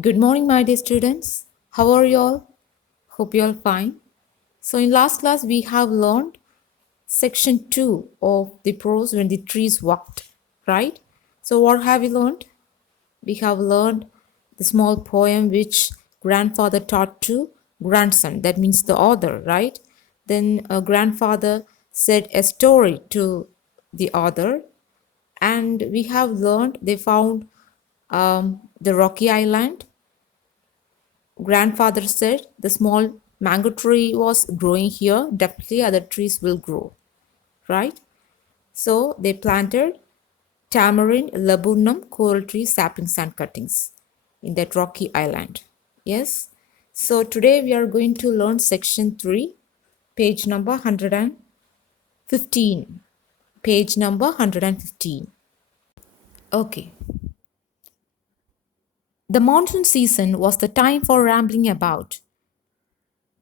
Good morning, my dear students. How are you all? Hope you all fine. So, in last class, we have learned section 2 of the prose when the trees walked, right? So, what have we learned? We have learned the small poem which grandfather taught to grandson. That means the author, right? Then, a grandfather said a story to the author, and we have learned they found the rocky island. Grandfather said the small mango tree was growing here, definitely other trees will grow, right? So they planted tamarind, laburnum, coral trees, saplings, and cuttings in that rocky island. Yes. So today we are going to learn section 3, page number 115. Page number 115. Okay. The monsoon season was the time for rambling about.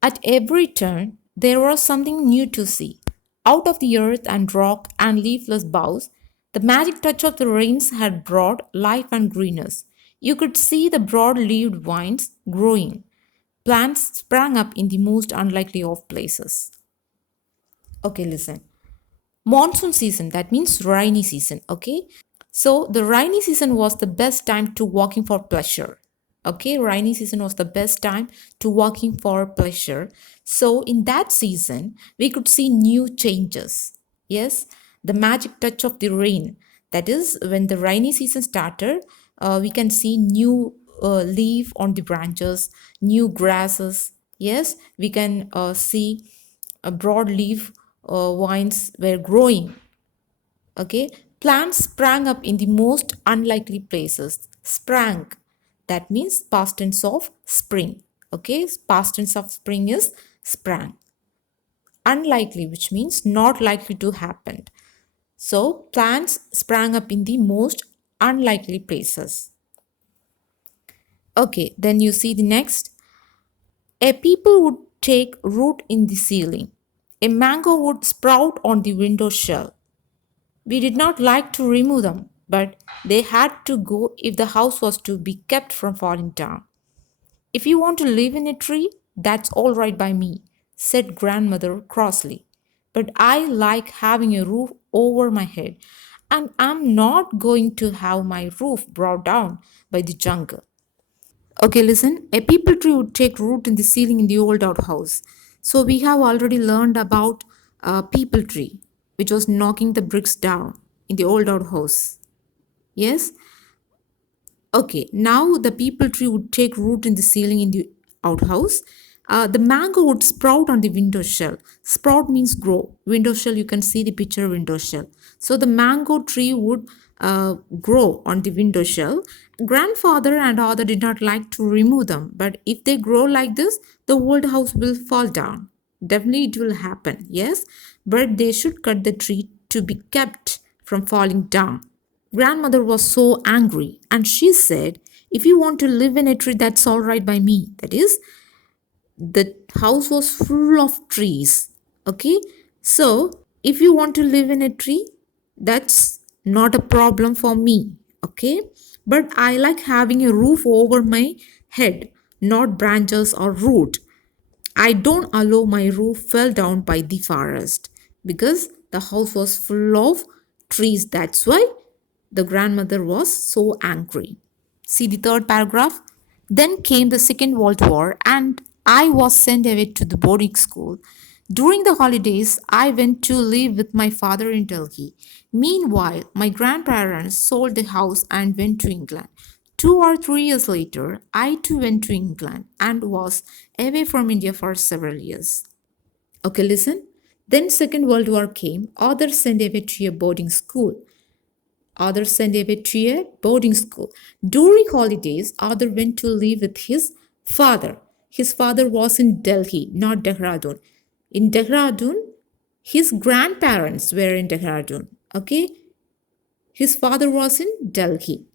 At every turn, there was something new to see. Out of the earth and rock and leafless boughs, the magic touch of the rains had brought life and greenness. You could see the broad leaved vines growing. Plants sprang up in the most unlikely of places. Okay, listen. Monsoon season, that means rainy season, okay? So the rainy season was the best time to walking for pleasure. Okay, rainy season was the best time to walking for pleasure. So in that season, we could see new changes. Yes, the magic touch of the rain. That is, when the rainy season started, we can see new leaf on the branches, new grasses. Yes, we can see a broad leaf vines were growing. Okay, plants sprang up in the most unlikely places. Sprang, that means past tense of spring. Okay, past tense of spring is sprang. Unlikely, which means not likely to happen. So plants sprang up in the most unlikely places. Okay, then you see the next. A people would take root in the ceiling. A mango would sprout on the window sill. We did not like to remove them, but they had to go if the house was to be kept from falling down. If you want to live in a tree, that's all right by me, said grandmother crossly. But I like having a roof over my head, and I'm not going to have my roof brought down by the jungle. Okay, listen. A people tree would take root in the ceiling in the old outhouse. So we have already learned about a people tree, which was knocking the bricks down in the old outhouse. Yes. Okay. Now the people tree would take root in the ceiling in the outhouse. The mango would sprout on the window shell. Sprout means grow. Window shell, you can see the picture window shell. So the mango tree would grow on the window shell. Grandfather and other did not like to remove them, but if they grow like this, the old house will fall down. Definitely it will happen, yes, but they should cut the tree to be kept from falling down. Grandmother was so angry and she said, if you want to live in a tree, that's all right by me. That is, the house was full of trees. Okay, so if you want to live in a tree, that's not a problem for me. Okay, but I like having a roof over my head, not branches or root. I don't allow my roof fell down by the forest because the house was full of trees. That's why the grandmother was so angry. See the third paragraph? Then came the Second World War and I was sent away to the boarding school. During the holidays, I went to live with my father in Delhi. Meanwhile, my grandparents sold the house and went to England. 2 or 3 years later, I too went to England and was away from India for several years. Okay, listen. Then Second World War came. Others sent away to a boarding school. Others sent away to a boarding school. During holidays, Other went to live with his father. His father was in Delhi, not Dehradun. In Dehradun, his grandparents were in Dehradun. Okay, his father was in Delhi.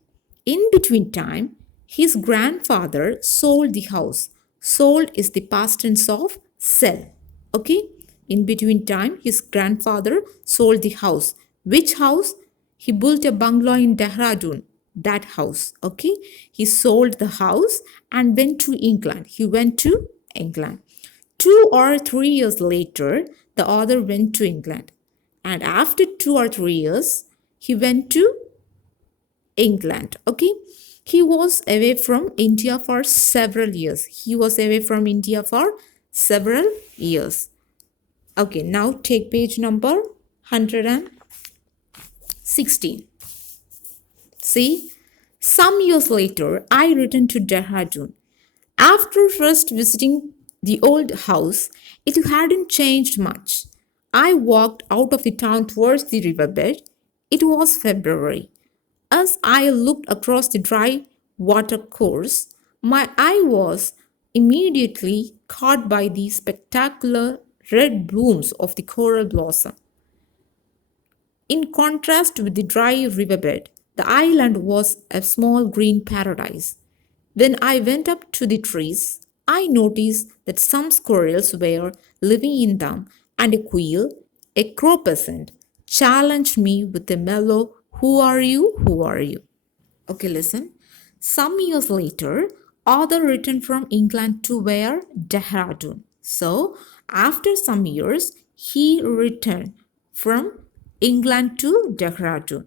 In between time, his grandfather sold the house. Sold is the past tense of sell. Okay? In between time, his grandfather sold the house. Which house? He built a bungalow in Dehradun. that house. Okay, he sold the house and went to England. He went to England. 2 or 3 years later, the author went to England. And after 2 or 3 years, he went to England. Okay, he was away from India for several years. He was away from India for several years. Okay, now take page number 116. See, some years later, I returned to Dehradun. After first visiting the old house, it hadn't changed much. I walked out of the town towards the riverbed. It was February. As I looked across the dry water course, my eye was immediately caught by the spectacular red blooms of the coral blossom. In contrast with the dry riverbed, the island was a small green paradise. When I went up to the trees, I noticed that some squirrels were living in them, and a quail, a crow peasant, challenged me with a mellow, "Who are you? Who are you?" Okay, listen. Some years later, author returned from England to where? Dehradun. So, after some years, he returned from England to Dehradun.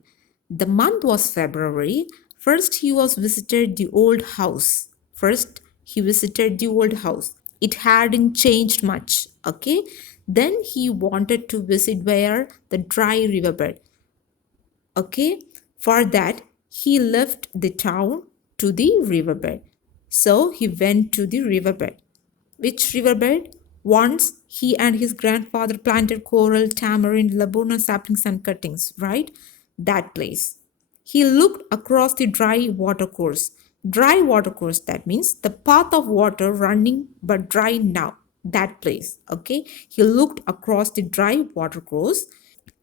The month was February. First, he was visited the old house. First, he visited the old house. It hadn't changed much. Okay. Then he wanted to visit where? The dry riverbed. Okay, for that he left the town to the riverbed. So he went to the riverbed. Which riverbed? Once he and his grandfather planted coral, tamarind, laburnum saplings and cuttings, right? That place. He looked across the dry watercourse. Dry watercourse, that means the path of water running but dry now. That place. Okay. He looked across the dry watercourse.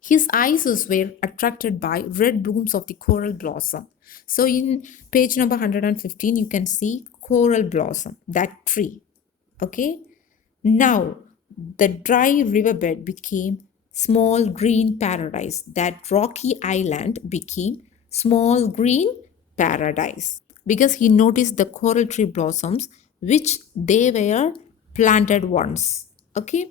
His eyes were attracted by red blooms of the coral blossom. So in page number 115, you can see coral blossom, that tree. Okay. Now the dry riverbed became small green paradise. That rocky island became small green paradise because he noticed the coral tree blossoms which they were planted once. Okay.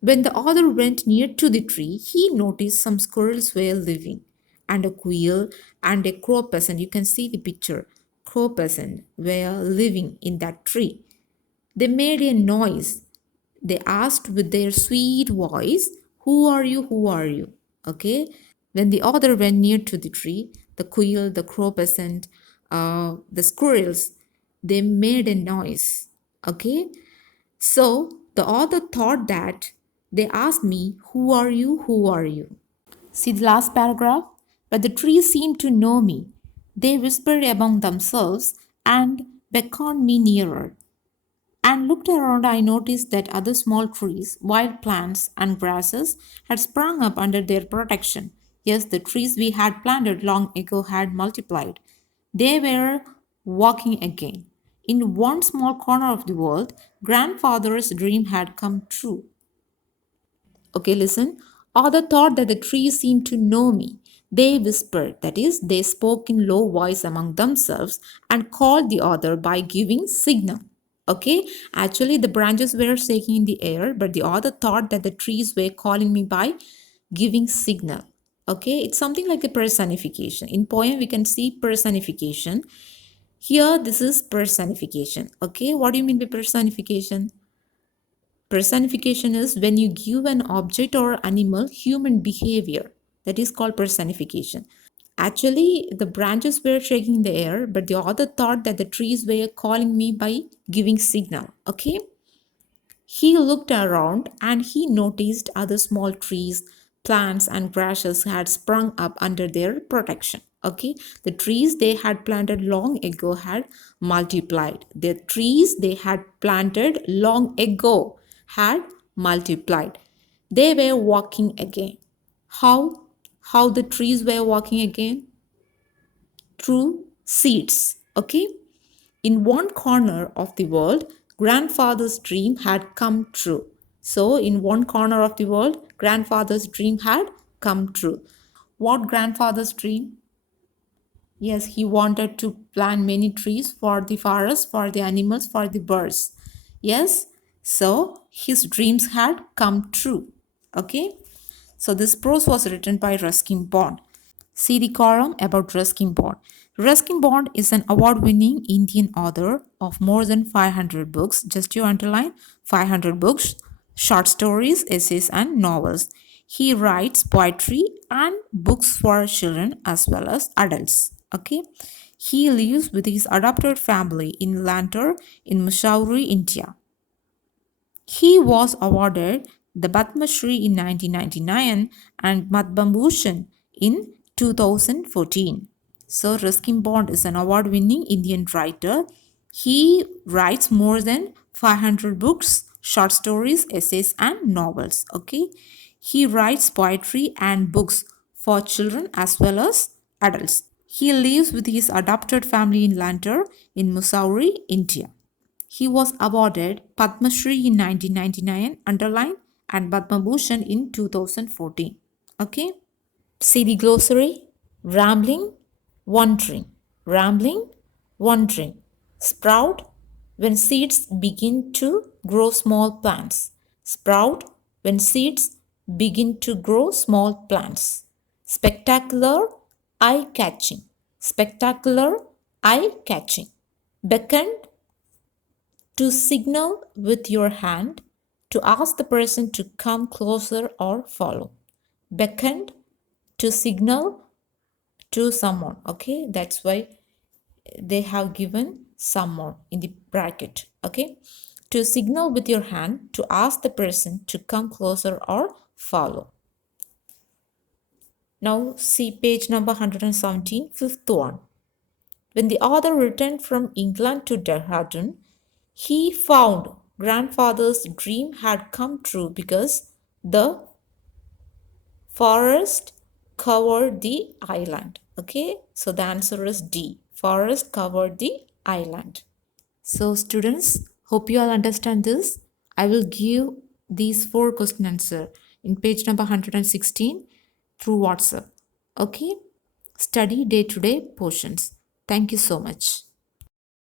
When the author went near to the tree, he noticed some squirrels were living, and a quail and a crow peasant. You can see the picture. Crow peasant were living in that tree. They made a noise. They asked with their sweet voice, "Who are you? Who are you?" Okay. When the author went near to the tree, the quail, the crow peasant, the squirrels, they made a noise. Okay. So the author thought that they asked me, "Who are you? Who are you?" See the last paragraph? But the trees seemed to know me. They whispered among themselves and beckoned me nearer. And looked around, I noticed that other small trees, wild plants, and grasses had sprung up under their protection. Yes, the trees we had planted long ago had multiplied. They were walking again. In one small corner of the world, grandfather's dream had come true. Okay, listen. Other thought that the trees seemed to know me. They whispered, that is, they spoke in low voice among themselves and called the other by giving signal. Okay, actually the branches were shaking in the air, but the author thought that the trees were calling me by giving signal. Okay, it's something like a personification. In poem, we can see personification. Here, this is personification. Okay, what do you mean by personification? Personification is when you give an object or animal human behavior. That is called personification. Actually, the branches were shaking in the air, but the author thought that the trees were calling me by giving signal. Okay. He looked around and he noticed other small trees, plants, and grasses had sprung up under their protection. Okay, the trees they had planted long ago had multiplied. The trees they had planted long ago had multiplied. They were walking again. How? How the trees were walking again? Through seeds. Okay, in one corner of the world, grandfather's dream had come true. So, in one corner of the world, grandfather's dream had come true. What grandfather's dream? Yes, he wanted to plant many trees for the forest, for the animals, for the birds. Yes, so his dreams had come true. Okay, so this prose was written by Ruskin Bond. See the column about Ruskin Bond. Ruskin Bond is an award winning Indian author of more than 500 books. Just you underline 500 books, short stories, essays, and novels. He writes poetry and books for children as well as adults. Okay. He lives with his adopted family in Lantur in Mussoorie, India. He was awarded the Padma Shri in 1999 and Padma Bhushan in 2014. So Ruskin Bond is an award-winning Indian writer. He writes more than 500 books, short stories, essays and novels. Okay. He writes poetry and books for children as well as adults. He lives with his adopted family in Lantur in Mussoorie, India. He was awarded Padma Shri in 1999, underline, and Padma Bhushan in 2014. Okay. See the glossary. Rambling, wandering. Rambling, wandering. Sprout, when seeds begin to grow small plants. Sprout, when seeds begin to grow small plants. Spectacular, eye catching. Spectacular, eye catching. Beckoned, to signal with your hand, to ask the person to come closer or follow. Beckoned, to signal to someone. Okay, that's why they have given someone in the bracket. Okay, to signal with your hand, to ask the person to come closer or follow. Now see page number 117, fifth one. When the author returned from England to Dehradun, he found grandfather's dream had come true because the forest covered the island. Okay, so the answer is D. Forest covered the island. So students, hope you all understand this. I will give these 4 question answer in page number 116 through WhatsApp. Okay, study day to day portions. Thank you so much.